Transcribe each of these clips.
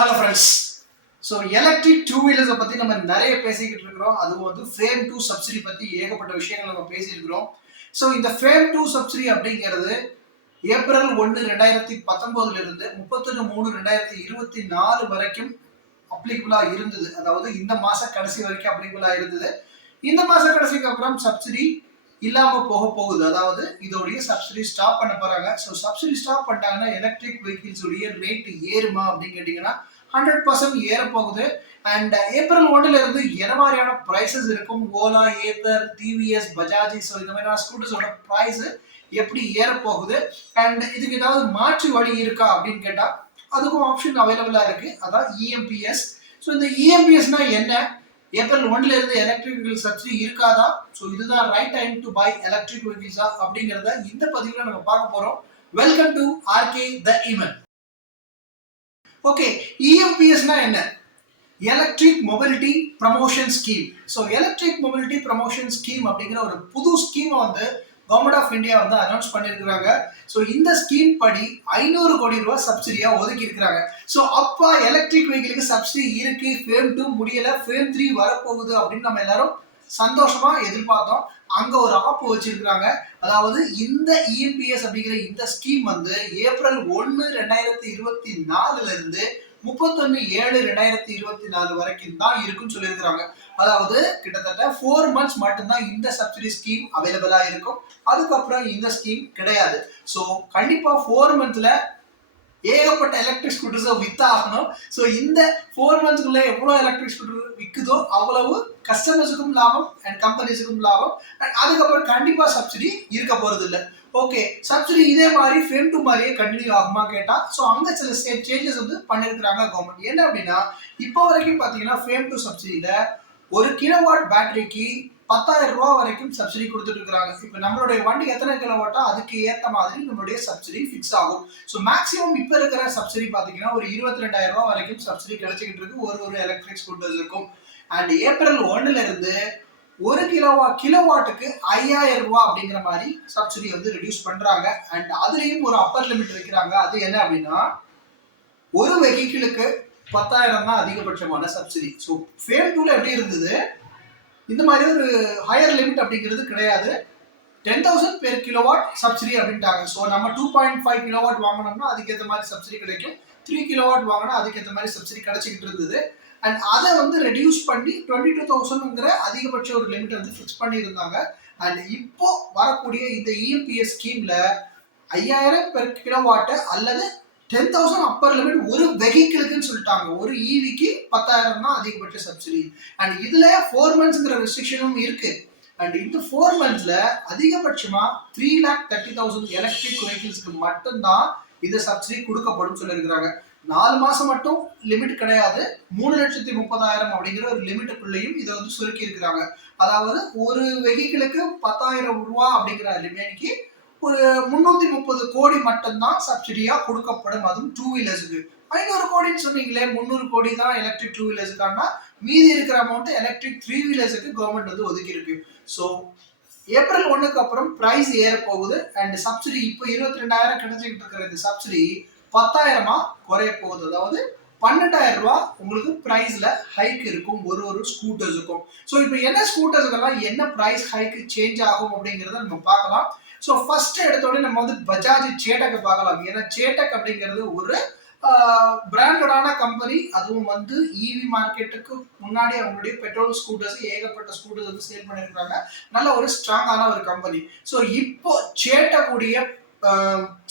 Hello friends. So electric two வீலர்ஸை பற்றி நம்ம நிறைய பேசிக்கிட்டு இருக்கிறோம். அதுவும் வந்து ஃபேம் டூ சப்சிடி பற்றி ஏகப்பட்ட விஷயங்கள் நம்ம பேசியிருக்கிறோம். ஸோ இந்த ஃபேம் டூ சப்சிடி அப்படிங்கிறது ஏப்ரல் 1, 2019 இருந்து 31/3/2024 வரைக்கும் அப்ளிகபிளாக இருந்தது. அதாவது இந்த மாத கடைசி வரைக்கும் அப்ளிகபிளாக இருந்தது. இந்த மாத கடைசிக்கு அப்புறம் சப்சிடி இல்லாமல் போக போகுது. அதாவது இதோடைய சப்சிடி ஸ்டாப் பண்ண போறாங்க. ஸோ சப்சிடி ஸ்டாப் பண்ணிட்டாங்கன்னா எலக்ட்ரிக் வெஹிக்கிள்ஸ் உடைய ரேட் ஏறுமா அப்படின்னு கேட்டீங்கன்னா 100% ஏற போகுது. அண்ட் ஏப்ரல் 1 இருந்து என்ன மாதிரியான பிரைசஸ் இருக்கும், ஓலா, ஏத்தர், டிவிஎஸ், பஜாஜ், ஸோ இந்த மாதிரியான ஸ்கூட்டர்ஸோட பிரைஸ் எப்படி ஏற போகுது, அண்ட் இதுக்கு ஏதாவது மாற்று வழி இருக்கா அப்படின்னு கேட்டா அதுக்கும் ஆப்ஷன் அவைலபிளா இருக்கு. அதான் இஎம்பிஎஸ். ஸோ இந்த இஎம்பிஎஸ்னா என்ன, ஏப்ரல் 1 இருந்து எலக்ட்ரிக் வெஹிக்கிள் சப்சிடி இருக்காதா, ஸோ இதுதான் right time to buy electric வெஹிக்கிள்ஸா அப்படிங்கிறத இந்த பதிவில் நம்ம பார்க்க போறோம். Welcome to RK the event. Okay, இஎம்பிஎஸ்னா என்ன? Electric mobility promotion scheme. So electric mobility promotion scheme அப்படிங்கிற ஒரு புது ஸ்கீமை வந்து கவர்மெண்ட் ஆஃப் இந்தியா வந்து அனௌன்ஸ் பண்ணியிருக்கிறாங்க. ஸோ இந்த ஸ்கீம் படி 500 கோடி ரூபாய் சப்சிடியா ஒதுக்கி இருக்கிறாங்க. ஸோ அப்பா எலக்ட்ரிக் வெஹிக்கிளுக்கு சப்சிடி இருக்கு, ஃபேம் 2 முடியல, ஃபேம் 3 வரப்போகுது அப்படின்னு நம்ம எல்லாரும் சந்தோஷமா எதிர்பார்த்தோம். அங்க ஒரு ஆப்பு வச்சிருக்கிறாங்க. அதாவது இந்த இஎம்பிஎஸ் அப்படிங்கிற இந்த ஸ்கீம் வந்து ஏப்ரல் 1, 2024 இருந்து 31/7/2024 வரைக்கும் தான் இருக்குன்னு சொல்லியிருக்கிறாங்க. அதாவது கிட்டத்தட்ட 4 months மட்டும்தான் இந்த சப்சிடி ஸ்கீம் அவைலபிளா இருக்கும். அதுக்கப்புறம் இந்த ஸ்கீம் கிடையாது. ஸோ கண்டிப்பா 4 monthsல ஏகப்பட்ட எலக்ட்ரிக் ஸ்கூட்டர்ஸை வித்தாகணும். ஸோ இந்த 4 monthsக்குள்ள எவ்வளோ எலக்ட்ரிக் ஸ்கூட்டர் விற்குதோ அவ்வளவு கஸ்டமர்ஸுக்கும் லாபம் அண்ட் கம்பெனிஸுக்கும் லாபம். அண்ட் அதுக்கப்புறம் கண்டிப்பா சப்சிடி இருக்க போறது இல்லை. ஓகே, சப்சிடி இதே மாதிரி ஃபேம் 2 மாதிரியே கண்டினியூ ஆகுமா கேட்டா, ஸோ அங்க சில சேஞ்சஸ் வந்து பண்ணிருக்கிறாங்க கவர்மெண்ட். என்ன அப்படின்னா, இப்போ வரைக்கும் பாத்தீங்கன்னா ஃபேம் 2 சப்சிடியில 1 கிலோவாட் பேட்டரிக்கு 10,000 ரூபாய் வரைக்கும் சப்சிடி கொடுத்துட்டு இருக்காங்க. இப்போ நம்மளுடைய வண்டி எத்தனை கிலோவாட்டோ அதுக்கு ஏற்ற மாதிரி நம்மளுடைய சப்சிடி ஃபிக்ஸ் ஆகும். ஸோ மேக்ஸிமம் இப்போ இருக்கிற சப்சிடி பார்த்தீங்கன்னா ஒரு 22,000 ரூபாய் வரைக்கும் சப்சிடி கிடைச்சிக்கிட்டு இருக்கு ஒரு எலக்ட்ரிக் ஸ்கூட்டர்ஸ் இருக்கும். அண்ட் ஏப்ரல் 1 இருந்து 1 கிலோவாட்டுக்கு 5,000 ரூபாய் அப்படிங்கிற மாதிரி சப்சிடி வந்து ரெடியூஸ் பண்றாங்க. அண்ட் அதுலயும் ஒரு அப்பர் லிமிட் வைக்கிறாங்க. அது என்ன அப்படின்னா, ஒரு வெஹிக்கிளுக்கு 10,000 தான் அதிகபட்சமான சப்சிடி. ஸோ ஃபேம் 2ல எப்படி இருந்தது, இந்த மாதிரி ஒரு ஹையர் லிமிட் அப்படிங்கிறது கிடையாது. 10,000 per கிலோவாட் சப்சிடி அப்படின்ட்டாங்க. ஸோ நம்ம 2.5 கிலோவாட் வாங்கினோம்னா அதுக்கேற்ற மாதிரி சப்சிடி கிடைக்கும். 3 கிலோவாட் வாங்கினா அதுக்கேற்ற மாதிரி சப்சிடி கிடைச்சிக்கிட்டு இருந்தது. அண்ட் அதை வந்து ரெடியூஸ் பண்ணி 22,000ங்கிற அதிகபட்ச ஒரு லிமிட் வந்து ஃபிக்ஸ் பண்ணியிருந்தாங்க. அண்ட் இப்போ வரக்கூடிய இந்த இஎம்பிஎஸ் ஸ்கீம்ல 5,000 per கிலோவாட் அல்லது 10,000 அப்பர் லிமிட் ஒரு வெஹிக்கிளுக்குன்னு சொல்லிட்டாங்க. ஒரு ஈவிக்கு 10,000 தான் அதிகபட்ச சப்சிடி. அண்ட் இதுல 4 monthsங்கிற ரெஸ்ட்ரிக்ஷனும் இருக்கு. அண்ட் இந்த 4 monthsல அதிகபட்சமா 3,30,000 எலக்ட்ரிக் வெஹிக்கிள்ஸ்க்கு மட்டும்தான் இந்த சப்சிடி கொடுக்கப்படும் சொல்லியிருக்கிறாங்க. 4 மாசம் மட்டும் லிமிட் கிடையாது, 3,30,000 அப்படிங்கிற ஒரு லிமிட்டுக்குள்ளேயும் இதை வந்து சுருக்கி இருக்கிறாங்க. அதாவது ஒரு வெஹிக்கிளுக்கு 10,000 ரூபாய் அப்படிங்கிற லிமிட்க்கு ஒரு 330 கோடி மட்டும்தான் சப்சிடியா கொடுக்கப்படும். அதுவும் டூ வீலர்ஸுக்கு. 500 கோடின்னு சொன்னீங்களே, 300 கோடி தான் எலக்ட்ரிக் டூ வீலர்ஸுக்கான, மீதி இருக்கிற அமௌண்ட் எலக்ட்ரிக் 3 வீலர்ஸுக்கு கவர்மெண்ட் வந்து ஒதுக்கி இருக்கு. ஸோ ஏப்ரல் 1க்கு அப்புறம் பிரைஸ் ஏற போகுது. அண்ட் சப்சிடி இப்போ 22,000 கிடைச்சிக்கிட்டு இருக்கிற இந்த சப்சிடி 10,000 குறைய போகுது. அதாவது 12,000 ரூபாய் உங்களுக்கு பிரைஸ்ல ஹைக் இருக்கும் ஒரு ஸ்கூட்டர்ஸுக்கும். ஸோ இப்போ என்ன ஸ்கூட்டர்ஸுக்கெல்லாம் என்ன பிரைஸ் ஹைக் சேஞ்ச் ஆகும் அப்படிங்கிறத நம்ம பார்க்கலாம். ஸோ ஃபர்ஸ்ட் எடுத்தோடனே நம்ம வந்து பஜாஜ் சேட்டக்கை பார்க்கலாம். ஏன்னா சேட்டக் அப்படிங்கிறது ஒரு பிராண்டடான கம்பெனி. அதுவும் வந்து இவி மார்க்கெட்டுக்கு முன்னாடி அவங்களுடைய பெட்ரோல் ஸ்கூட்டர்ஸ் ஏகப்பட்ட ஸ்கூட்டர்ஸ் வந்து சேல் பண்ணியிருக்காங்க. நல்ல ஒரு ஸ்ட்ராங்கான ஒரு கம்பெனி. ஸோ இப்போ சேட்டக்குடைய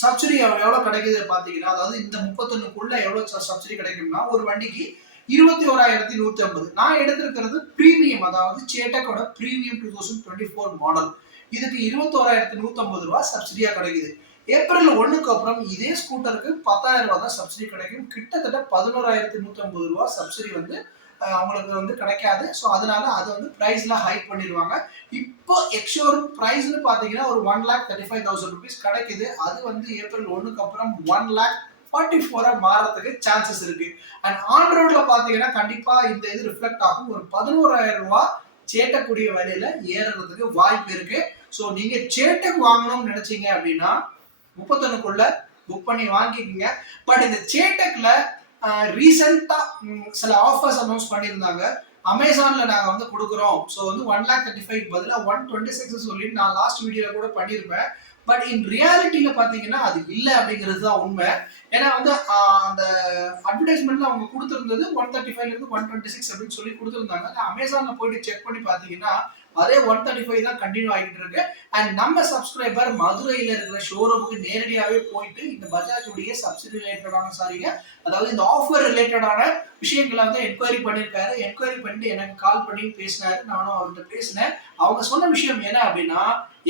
சப்சிடி எவ்வளவு கிடைக்குது பாத்தீங்கன்னா, அதாவது இந்த 31க்குள்ள எவ்வளவு சப்சிடி கிடைக்கும்னா, ஒரு வண்டிக்கு 21,150. நான் எடுத்திருக்கிறது பிரீமியம், அதாவது சேட்டக்கோட பிரீமியம் 2024 மாடல். இதுக்கு 21,150 ரூபாய் சப்சிடியா கிடைக்குது. ஏப்ரல் 1க்கு அப்புறம் இதே ஸ்கூட்டருக்கு 10,000 ரூபாய் தான் சப்சிடி கிடைக்கும். கிட்டத்தட்ட 11,150 ரூபாய் சப்சிடி வந்து அவங்களுக்கு வந்து கிடைக்காது. ஸோ அதனால அதை வந்து பிரைஸ்ல ஹைக் பண்ணிடுவாங்க. இப்போ எக்ஸ்ஷோரூம் பிரைஸ்னு பார்த்தீங்கன்னா ஒரு 1,35,000 rupees கிடைக்குது. அது வந்து ஏப்ரல் 1க்கு அப்புறம் 1,44,000 மாறதுக்கு சான்சஸ் இருக்கு. அண்ட் ஆன் ரோட்ல பார்த்தீங்கன்னா கண்டிப்பா இந்த இது ரிஃப்ளெக்ட் ஆகும். ஒரு 11,000 ரூபாய் சேட்டக்கூடிய விலையில ஏறுறதுக்கு வாய்ப்பு இருக்கு. ஸோ நீங்க சேட்டக் வாங்கணும்னு நினைச்சீங்க அப்படின்னா 31க்குள்ள புக் பண்ணி வாங்கிக்கோங்க. பட் இந்த சேட்டக்ல ரீசெண்டா சில ஆஃபர்ஸ் அனௌன்ஸ் பண்ணியிருந்தாங்க. அமேசான்ல நாங்க வந்து கொடுக்குறோம். ஸோ வந்து 1,35,000 பதிலாக 126 சொல்லிட்டு நான் லாஸ்ட் வீடியோல கூட பண்ணியிருப்பேன். பட் இன் ரியாலிட்டியில பாத்தீங்கன்னா அது இல்லை அப்படிங்கிறது தான் உண்மை. ஏன்னா வந்து அந்த அட்வர்டைஸ்மெண்ட்ல அவங்க கொடுத்துருந்தது 135 இருந்து 126 அப்படின்னு சொல்லி கொடுத்துருந்தாங்க. அமேசான்ல போயிட்டு செக் பண்ணி பாத்தீங்கன்னா அதே 135 தான் கண்டினியூ ஆகிட்டு இருக்கு. அண்ட் நம்ம சப்ஸ்கிரைபர் மதுரையில இருக்கிற ஷோரூமுக்கு நேரடியாவே போயிட்டு இந்த பஜாஜுடைய சப்சிடி ரிலேட்டடான அதாவது இந்த ஆஃபர் ரிலேட்டடான விஷயங்களை வந்து என்கொயரி பண்ணியிருக்காரு. என்கொயரி பண்ணிட்டு எனக்கு கால் பண்ணி பேசினாரு. நானும் அவர்கிட்ட பேசினேன். அவங்க சொன்ன விஷயம் என்ன அப்படின்னா,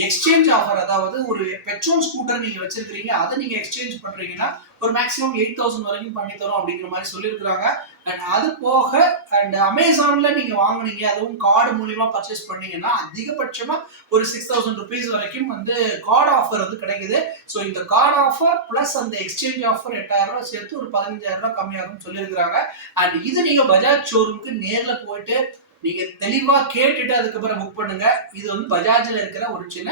எக்ஸ்சேஞ்ச் ஆஃபர், அதாவது ஒரு பெட்ரோல் ஸ்கூட்டர் நீங்க வச்சிருக்கீங்க, அதை நீங்க எக்ஸ்சேஞ்ச் பண்றீங்கன்னா ஒரு மேக்ஸிமம் 8,000 வரைக்கும் பண்ணி தரோம் அப்படிங்கிற மாதிரி சொல்லியிருக்காங்க. அண்ட் அது போக அண்ட் அமேசான்ல நீங்க வாங்குனீங்க, அதுவும் கார்டு மூலியமா பர்ச்சேஸ் பண்ணீங்கன்னா அதிகபட்சமா ஒரு 6,000 ருபீஸ் வரைக்கும் வந்து கார்டு ஆஃபர் வந்து கிடைக்குது. ஸோ இந்த கார்டு ஆஃபர் பிளஸ் அந்த எக்ஸ்சேஞ்ச் ஆஃபர் 8,000 ரூபாய் சேர்த்து ஒரு 15,000 ரூபாய் கம்மியாகும் சொல்லியிருக்காங்க. அண்ட் இது நீங்க பஜாஜ் ஷோரூமுக்கு நேர்ல போயிட்டு நீங்க தெளிவா கேட்டுட்டு அதுக்கப்புறம் புக் பண்ணுங்க. இது வந்து பஜாஜ்ல இருக்கிற ஒரு சின்ன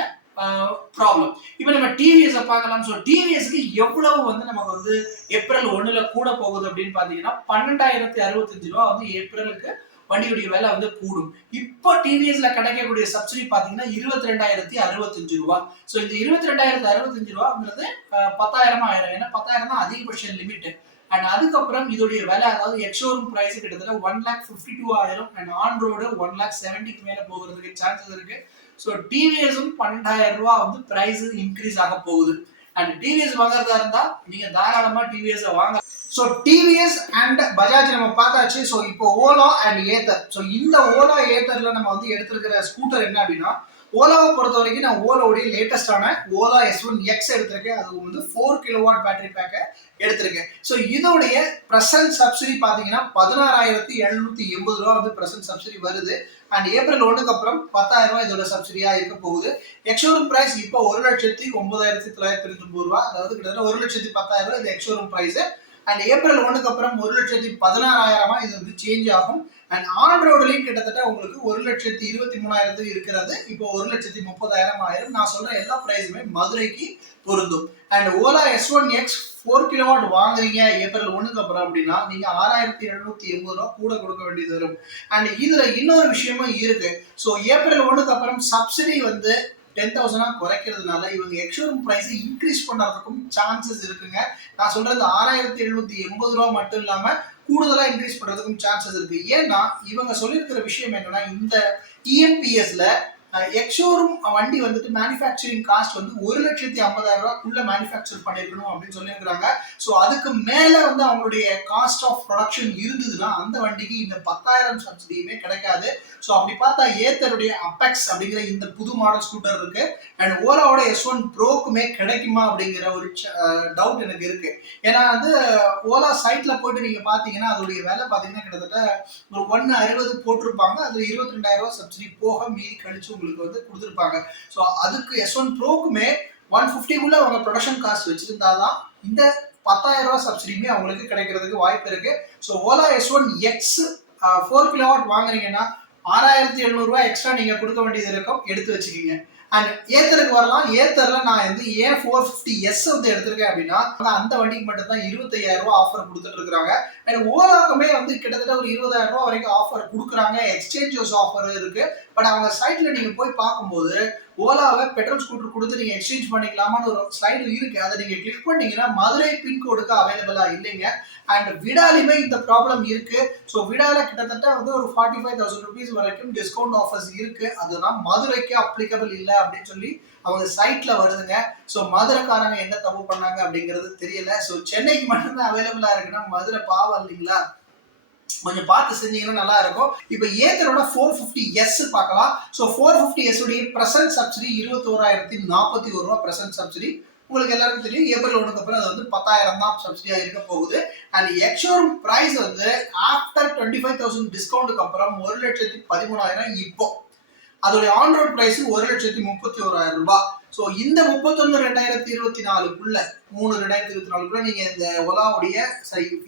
ப்ராப்ளம். இப்போ நம்ம டிவிஎஸ் பார்க்கலாம். ஸோ டிவிஎஸ்க்கு எவ்வளவு வந்து நமக்கு வந்து ஏப்ரல் 1ல கூட போகுது அப்படின்னு பாத்தீங்கன்னா 12,065 ரூபா வந்து ஏப்ரலுக்கு வண்டியுடைய விலை வந்து கூடும். இப்போ டிவிஎஸ்ல கிடைக்கக்கூடிய சப்சிடி பாத்தீங்கன்னா 22,065 ரூபா. ஸோ இந்த 22,065 ரூபாங்கிறது 10,000 ஆயிரம். ஏன்னா 10,000 தான் அதிகபட்ச லிமிட். அண்ட் அதுக்கப்புறம் இதோடைய விலை, அதாவது எக்ஸ்ஷோரூம் பிரைஸ் கிட்டத்தட்ட 1,52,000 அண்ட் ஆன் ரோடு 1,70,000 மேல போகிறதுக்கு சான்சஸ் இருக்கு. ஸோ டிவிஎஸும் 12,000 ரூபாய் வந்து பிரைஸ் இன்க்ரீஸ் ஆக போகுது. அண்ட் டிவிஎஸ் வாங்குறதா இருந்தா நீங்க தாராளமா டிவிஎஸ் வாங்க. ஸோ டிவிஎஸ் அண்ட் பஜாஜ் நம்ம பார்த்தாச்சு. ஸோ இப்போ ஓலா அண்ட் ஏத்தர். ஸோ இந்த ஓலா ஏத்தர்ல நம்ம வந்து எடுத்திருக்கிற ஸ்கூட்டர் என்ன அப்படின்னா, ஓலாவை பொறுத்த வரைக்கும் நான் ஓலாவுடைய லேட்டஸ்டான ஓலா S1 X எடுத்திருக்கேன். அது வந்து 4 கிலோவாட் பேட்டரி பேக்கை எடுத்திருக்கேன். ஸோ இதோடைய பிரசன்ட் சப்சிடி பார்த்தீங்கன்னா 16,780 ரூபா வந்து பிரசன்ட் சப்சிடி வருது. அண்ட் ஏப்ரல் 1க்கு அப்புறம் 10,000 ரூபாய் இதோட சப்சிடியா இருக்க போகுது. எக்ஸ்ஷோரூம் பிரைஸ் இப்போ 1,09,990 ரூபா, அதாவது கிட்டத்தட்ட 1,10,000 ரூபாய் இது எக்ஸ்ஷோரூம் பிரைஸ். அண்ட் ஏப்ரல் 1க்கு அப்புறம் 1,16,000 இது வந்து சேஞ்ச் ஆகும். அண்ட் ஆன் ரோடுலையும் கிட்டத்தட்ட உங்களுக்கு 1,23,000 இருக்கிறது. இப்போ 1,30,000 ஆயிரம். நான் சொல்ற எல்லா பிரைஸுமே மதுரைக்கு பொருந்தும். And Ola S1 X 4 kilowatt வாங்குறீங்க ஏப்ரல் 1க்கு அப்புறம் அப்படின்னா நீங்க 6,780 ரூபா கூட கொடுக்க வேண்டியது வரும். அண்ட் இதுல இன்னொரு விஷயமும் இருக்கு. ஸோ ஏப்ரல் 1க்கு அப்புறம் சப்சிடி வந்து 10,000 குறைக்கிறதுனால இவங்க எக்ஸ்ஷோரூம் பிரைஸ் இன்க்ரீஸ் பண்றதுக்கும் சான்சஸ் இருக்குங்க. நான் சொல்றது 6,780 ரூபா மட்டும் இல்லாம கூடுதலா இன்க்ரீஸ் பண்றதுக்கும் சான்சஸ் இருக்கு. ஏன்னா இவங்க சொல்லியிருக்கிற விஷயம் என்னன்னா, இந்த EMPSல எக்ஸ்ஷோரூம் வண்டி வந்துட்டு மேனுஃபேக்சரிங் காஸ்ட் வந்து 1,50,000 ரூபாய்க்குள்ள மேனுஃபேக்சர் பண்ணிருக்கணும் அப்படின்னு சொல்லியிருக்காங்க. ஸோ அதுக்கு மேல வந்து அவங்களுடைய காஸ்ட் ஆஃப் ப்ரொடக்ஷன் இருந்ததுன்னா அந்த வண்டிக்கு இந்த 10,000 சப்சிடியுமே கிடைக்காது. ஸோ அப்படி பார்த்தா ஏத்தருடைய அப்பெக்ஸ் அப்படிங்கிற இந்த புது மாடல் ஸ்கூட்டர் இருக்கு. அண்ட் ஓலாவோட S1 ப்ரோக்குமே கிடைக்குமா அப்படிங்கிற ஒரு டவுட் எனக்கு இருக்கு. ஏன்னா வந்து ஓலா சைட்ல போயிட்டு நீங்க பாத்தீங்கன்னா அதோடைய விலை பாத்தீங்கன்னா கிட்டத்தட்ட ஒரு 160 போட்டிருப்பாங்க. அதுல 22,000 ரூபாய் சப்சிடி போக மீறி கழிச்சு உங்களுக்கு வந்து கொடுத்துருப்பாங்க. ஸோ அதுக்கு S1 ப்ரோக்குமே 150 அவங்க ப்ரொடக்ஷன் காஸ்ட் வச்சிருந்தாதான் இந்த 10,000 ரூபாய் சப்சிடியுமே அவங்களுக்கு கிடைக்கிறதுக்கு வாய்ப்பு இருக்கு. So Ola S1 X 4 kilowatt வாங்குறீங்கன்னா 6,700 ரூபாய் எக்ஸ்ட்ரா நீங்க கொடுக்க வேண்டியது இருக்கும், எடுத்து வச்சுக்கீங்க. அண்ட் ஏத்தருக்கு வரலாம். ஏத்தர்ல நான் வந்து ஏன் 450S வந்து எடுத்திருக்கேன் அப்படின்னா அந்த வண்டிக்கு மட்டும் தான் 25,000 ரூபாய் ஆஃபர் கொடுத்துட்டு இருக்காங்க. அண்ட் ஓலாக்குமே வந்து கிட்டத்தட்ட ஒரு 20,000 ரூபாய் வரைக்கும் ஆஃபர் கொடுக்குறாங்க. எக்ஸ்சேஞ்சஸ் ஆஃபர் இருக்கு. பட் அவங்க சைட்ல நீங்க போய் பார்க்கும்போது ஓலாவை பெட்ரோல் ஸ்கூட்டர் கொடுத்து நீங்க எக்ஸ்சேஞ்ச் பண்ணிக்கலாமான்னு ஒரு ஸ்லைடு இருக்கு. அதை நீங்க கிளிக் பண்ணீங்கன்னா மதுரை பின்கோடுக்கு அவைலபிளா இல்லைங்க. அண்ட் விடாலுமே இந்த ப்ராப்ளம் இருக்கு. ஸோ விடால கிட்டத்தட்ட வந்து ஒரு 45,000 ருபீஸ் வரைக்கும் டிஸ்கவுண்ட் ஆஃபர்ஸ் இருக்கு. அதுதான் மதுரைக்கு அப்ளிகபிள் இல்லை அப்படின்னு சொல்லி அவங்க சைட்ல வருதுங்க. ஸோ மதுரைக்காரங்க என்ன தப்பு பண்ணாங்க அப்படிங்கிறது தெரியல. ஸோ சென்னைக்கு மட்டும்தான் அவைலபிளா இருக்குன்னா மதுரை பாவம் இல்லைங்களா, கொஞ்சம் பார்த்து செஞ்சீங்கன்னா நல்லா இருக்கும். இப்போ ஏத்தரோட 450S பார்க்கலாம். ஸோ 450S உடைய பிரசன்ட் சப்சிடி 21,041 ரூபாய் பிரசன்ட் சப்சிடி. உங்களுக்கு எல்லாருக்கும் தெரியும் ஏப்ரல் 1க்கு அப்புறம் அது வந்து 10,000 தான் சப்சிடியா இருக்க போகுது. அண்ட் எக்ஸ்ஷோரூம் பிரைஸ் வந்து ஆஃப்டர் 25,000 டிஸ்கவுண்ட்டுக்கு அப்புறம் 1,13,000 இப்போ. அதோடைய ஆன் ரோட் பிரைஸ் 1,31,000 ரூபாய். ஸோ இந்த 31/2024 3/2024 நீங்க இந்த ஓலாவுடைய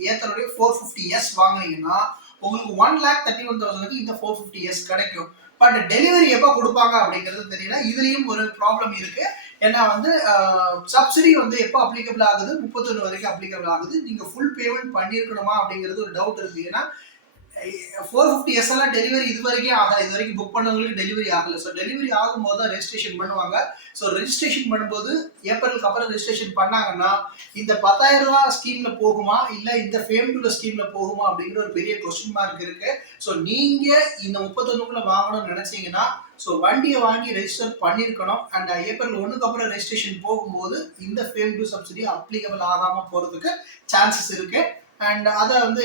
ஏத்தருடைய 450S வாங்குனீங்கன்னா உங்களுக்கு 1,31,000 இந்த 450S கிடைக்கும். பட் டெலிவரி எப்போ கொடுப்பாங்க அப்படிங்கிறது தெரியல. இதுலயும் ஒரு ப்ராப்ளம் இருக்கு. ஏன்னா வந்து சப்சிடி வந்து எப்போ அப்ளிகபிள் ஆகுது, 31 வரைக்கும் அப்ளிகபிள் ஆகுது. நீங்க ஃபுல் பேமெண்ட் பண்ணியிருக்கணுமா அப்படிங்கிறது ஒரு டவுட் இருக்கு. ஏன்னா 450S எல்லாம் டெலிவரி இது வரைக்கும் ஆகல. இது வரைக்கும் புக் பண்ணவங்களுக்கு டெலிவரி ஆகல. ஸோ டெலிவரி ஆகும்போது தான் ரெஜிஸ்ட்ரேஷன் பண்ணுவாங்க. ஸோ ரெஜிஸ்ட்ரேஷன் பண்ணும்போது ஏப்ரலுக்கு அப்புறம் ரெஜிஸ்ட்ரேஷன் பண்ணாங்கன்னா இந்த 10,000 ஸ்கீம்ல போகுமா இல்ல இந்த ஃபேம் டு ஸ்கீம்ல போகுமா அப்படிங்கிற ஒரு பெரிய கொஸ்டின் மார்க் இருக்கு. ஸோ நீங்க இந்த 31க்குள்ள வாங்கணும்னு நினைச்சீங்கன்னா ஸோ வண்டியை வாங்கி ரெஜிஸ்டர் பண்ணியிருக்கணும். அண்ட் ஏப்ரல் 1க்கு அப்புறம் ரெஜிஸ்ட்ரேஷன் போகும்போது இந்த ஃபேம் டு சப்சிடி அப்ளிகபிள் ஆகாம போறதுக்கு சான்சஸ் இருக்கு. அண்ட் அதை வந்து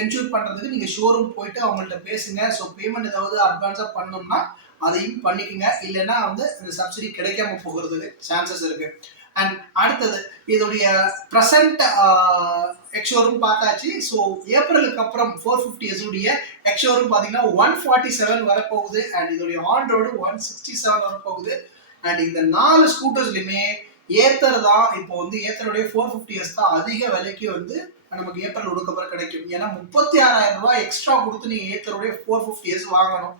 என்ஷூர் பண்ணுறதுக்கு நீங்கள் ஷோரூம் போயிட்டு அவங்கள்ட்ட பேசுங்க. ஸோ பேமெண்ட் ஏதாவது அட்வான்ஸாக பண்ணணும்னா அதையும் பண்ணிக்கோங்க. இல்லைன்னா வந்து இந்த சப்சிடி கிடைக்காம போகிறதுக்கு சான்சஸ் இருக்கு. அண்ட் அடுத்தது இதோடைய ப்ரெசன்ட் எக்ஷோரூம் பார்த்தாச்சு. ஸோ ஏப்ரலுக்கு அப்புறம் 450S உடைய எக்ஷோரூம் பார்த்தீங்கன்னா 147 வரப்போகுது. அண்ட் இதோடைய ஆன் ரோடு 167 வரப்போகுது. அண்ட் இந்த 4 ஸ்கூட்டர்ஸ்லையுமே ஏத்தர் தான் இப்போ வந்து ஏத்தருடைய 450S தான் அதிக விலைக்கு வந்து நமக்கு ஏப்ரல் ஒடுக்கப்புறம் கிடைக்கும். ஏன்னா 36,000 ரூபாய் எக்ஸ்ட்ரா கொடுத்து நீங்க ஏத்தருடைய 450S வாங்கணும்.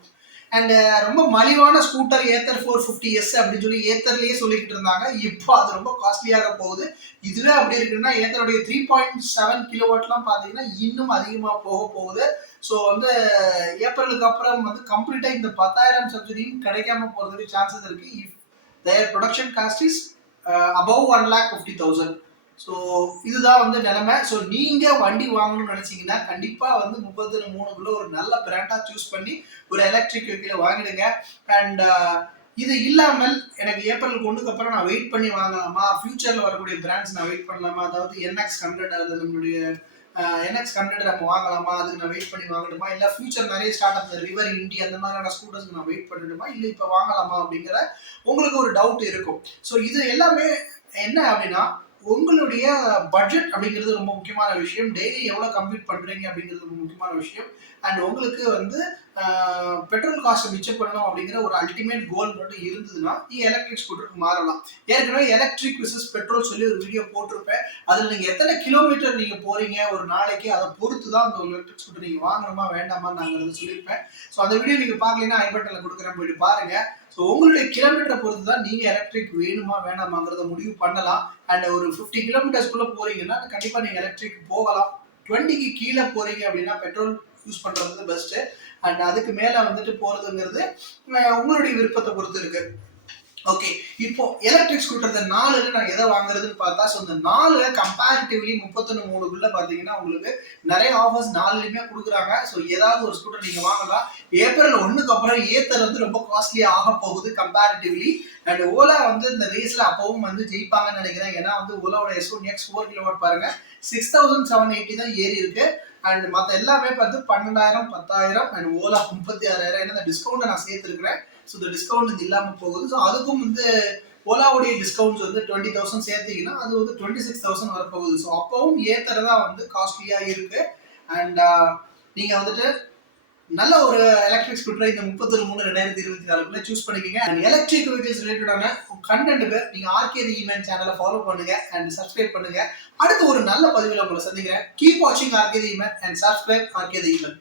அண்ட் ரொம்ப மலிவான ஸ்கூட்டர் ஏத்தர் 450S அப்படின்னு சொல்லி ஏத்தர்லயே சொல்லிக்கிட்டு இருந்தாங்க. இப்போ அது ரொம்ப காஸ்ட்லியாக போகுது. இதுவே அப்படி இருக்குன்னா ஏத்தருடைய 3.7 கிலோவாட்லாம் பார்த்தீங்கன்னா இன்னும் அதிகமாக போகுது. ஸோ வந்து ஏப்ரலுக்கு அப்புறம் வந்து கம்ப்ளீட்டா இந்த 10,000 சப்சிடியும் கிடைக்காம போறதுக்கு சான்சஸ் இருக்கு. If their production cost is above 1,50,000. So இதுதான் வந்து நிலைமை. ஸோ நீங்கள் வண்டி வாங்கணும்னு நினச்சிங்கன்னா கண்டிப்பாக வந்து 33க்குள்ள ஒரு நல்ல பிராண்டாக சூஸ் பண்ணி ஒரு எலக்ட்ரிக் வெஹிக்கிளை வாங்கிடுங்க. அண்ட் இது இல்லாமல் எனக்கு ஏப்ரல் 1க்கு அப்புறம் நான் வெயிட் பண்ணி வாங்கலாமா, ஃபியூச்சரில் வரக்கூடிய பிராண்ட்ஸ் நான் வெயிட் பண்ணலாமா, அதாவது NX100 அது நம்மளுடைய NX100 நம்ம வாங்கலாமா, அதுக்கு நான் வெயிட் பண்ணி வாங்கணுமா, இல்லை ஃபியூச்சர் நிறைய ஸ்டார்ட் அப் ரிவர் இண்டி அந்த மாதிரியான ஸ்கூட்டர்ஸ்க்கு நான் வெயிட் பண்ணணுமா, இல்லை இப்போ வாங்கலாமா அப்படிங்கிற உங்களுக்கு ஒரு டவுட் இருக்கும். ஸோ இது எல்லாமே என்ன அப்படின்னா உங்களுடைய பட்ஜெட் அப்படிங்கிறது ரொம்ப முக்கியமான விஷயம். டெய்லி எவ்வளோ கம்ப்ளீட் பண்ணுறீங்க அப்படிங்கிறது ரொம்ப முக்கியமான விஷயம். அண்ட் உங்களுக்கு வந்து பெட்ரோல் காஸ்ட்டை மிச்சம் பண்ணணும் அப்படிங்கிற ஒரு அல்டிமேட் கோல் மட்டும் இருந்ததுன்னா நீங்கள் எலக்ட்ரிக் ஸ்கூட்டருக்கு மாறலாம். ஏற்கனவே எலக்ட்ரிக் விசஸ் பெட்ரோல் சொல்லி ஒரு வீடியோ போட்டிருப்பேன். அதில் நீங்கள் எத்தனை கிலோமீட்டர் நீங்கள் போகிறீங்க ஒரு நாளைக்கு அதை பொறுத்து தான் அந்த எலக்ட்ரிக் ஸ்கூட்டர் நீங்கள் வாங்கணுமா வேண்டாமா நாங்கள் அதை சொல்லியிருப்பேன். ஸோ அந்த வீடியோ நீங்கள் பார்க்கலன்னா ஐ பட்டனில் கொடுக்குறேன், போயிட்டு பாருங்கள். ஸோ உங்களுடைய கிலோமீட்டரை பொறுத்து தான் நீங்கள் எலக்ட்ரிக் வேணுமா வேணாமாங்கிறத முடிவு பண்ணலாம். அண்ட் ஒரு 50 கிலோமீட்டர்ஸ்குள்ளே போகிறீங்கன்னா கண்டிப்பாக நீங்கள் எலக்ட்ரிக் போகலாம். 20க்கு கீழே போகிறீங்க அப்படின்னா பெட்ரோல் யூஸ் பண்ணுறது பெஸ்ட்டு. அண்ட் அதுக்கு மேலே வந்துட்டு போகிறதுங்கிறது உங்களுடைய விருப்பத்தை பொறுத்து இருக்கு. ஓகே, இப்போ எலக்ட்ரிக் ஸ்கூட்டர் இந்த 4ல நான் எதை வாங்குறதுன்னு பார்த்தா, ஸோ இந்த 4 கம்பேரிட்டிவ்லி 31 பார்த்தீங்கன்னா உங்களுக்கு நிறைய ஆஃபர்ஸ் 4லையுமே கொடுக்குறாங்க. ஸோ ஏதாவது ஒரு ஸ்கூட்டர் நீங்கள் வாங்கலாம். ஏப்ரல் 1க்கு அப்புறம் ஏத்தர் வந்து ரொம்ப காஸ்ட்லியாக ஆக போகுது கம்பேரிட்டிவ்லி. அண்ட் ஓலா வந்து இந்த ரேஸில் அப்பவும் வந்து ஜெயிப்பாங்கன்னு நினைக்கிறேன். ஏன்னா வந்து ஓலாவோட S1X 4 கிலோவாட் பாருங்க 6,780 தான் ஏறி இருக்கு. அண்ட் மற்ற எல்லாமே பார்த்து 12,000 10,000 அண்ட் ஓலா 36,000. ஏன்னா இந்த டிஸ்கவுண்ட்டை நான் சேர்த்துருக்கிறேன். ஸோ இந்த டிஸ்கவுண்ட் இது இல்லாமல் போகுது. ஸோ அதுக்கும் வந்து ஓலாவுடைய டிஸ்கவுண்ட்ஸ் வந்து 20,000 சேர்த்தீங்கன்னா அது வந்து 26,000 வரப்போகுது. ஸோ அப்பவும் ஏத்தர் தான் வந்து காஸ்ட்லியாக இருக்கு. அண்ட் நீங்கள் வந்துட்டு நல்ல ஒரு எலக்ட்ரிக் ஸ்கூட்டரை இந்த 33/2024 சூஸ் பண்ணிக்கோங்க. அண்ட் எலக்ட்ரிக் வெஹிக்கிள்ஸ் ரிலேட்டடான கண்டென்ட்டுக்கு நீங்கள் ஆர்கே தி ஈமன் சேனலை ஃபாலோ பண்ணுங்க அண்ட் சப்ஸ்கிரைப் பண்ணுங்க. அடுத்து ஒரு நல்ல பதிவில் உங்களை சந்திக்கிறேன். கீப் வாட்சிங் ஆர்கே தி ஈமன் and subscribe RK the Yemen.